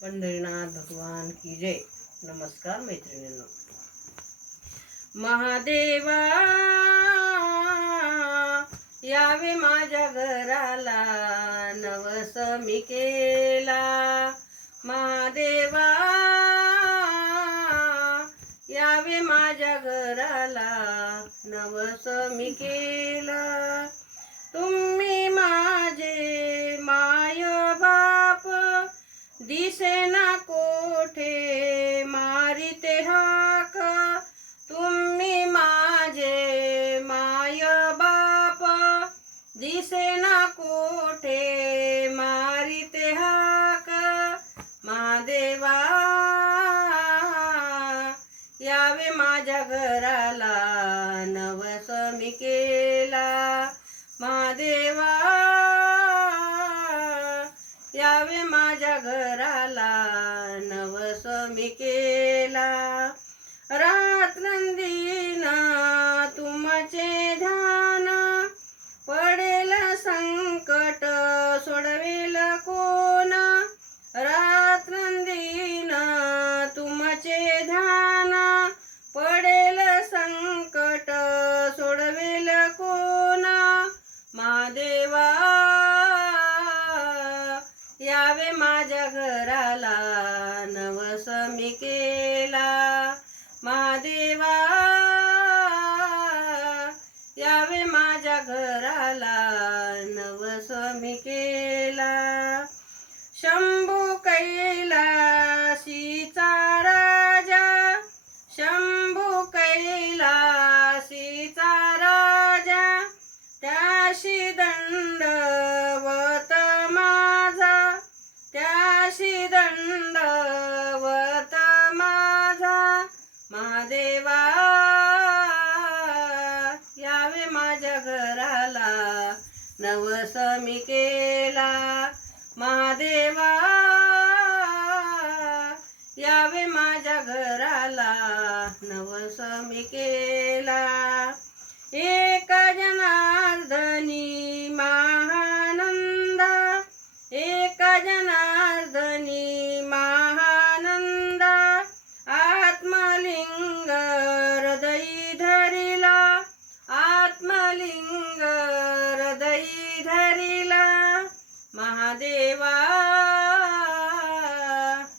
पंढरीनाथ भगवान की जय। नमस्कार मैत्रिणींनो। महादेवा यावे माझ्या घराला, नवस मी केला। महादेवा यावे माझ्या घराला, नवस मी केला। तुम्ही माझे माय बाप, दिसेना कोठे मारिते हाक। तुम्ही माझे माय बाप, दिसेना कोठे मारिते हाक। महादेवा यावे माझ्या घराला, नवस मी केला। महादेवा यावे माझ्या घराला, नवस मी केला। रात्रंदिन तुमचे ध्यान, पडेल संकट सोडवेल कोण। रात्रंदिन तुमचे ध्यान, पडेल संकट सोडवेल कोण। महादेवा यावे माझ्या घराला, नवस मी केला। महादेवा यावे माझ्या घराला, नवस मी केला। शंभू कैलासीचा राजा, शंभू कैलासीचा राजा, त्याशी दंडवत माझा, त्याशी दंडवत माझा। महादेवा यावे माझ्या घराला, नवस मी केला। महादेवा यावे माझ्या घराला, नवस मी केला। एक जनार्दनी महानंद, एक जनार्दनी महानंद, आत्मलिंग हृदयी धरिला, आत्मलिंग हृदयी धरिला। महादेवा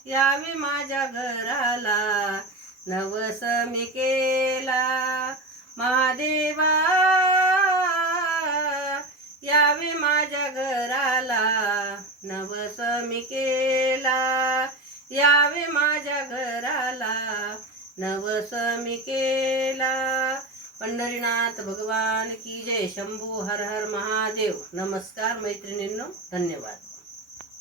यावे माझ्या घराला, नवस मी केला। महादेवा यावे माझ्या घराला, नवस मी केला। यावे माझ्या घराला, नवस मी केला। पंढरीनाथ भगवान की जय। शंभू हर हर महादेव। नमस्कार मैत्रिणींनो, धन्यवाद।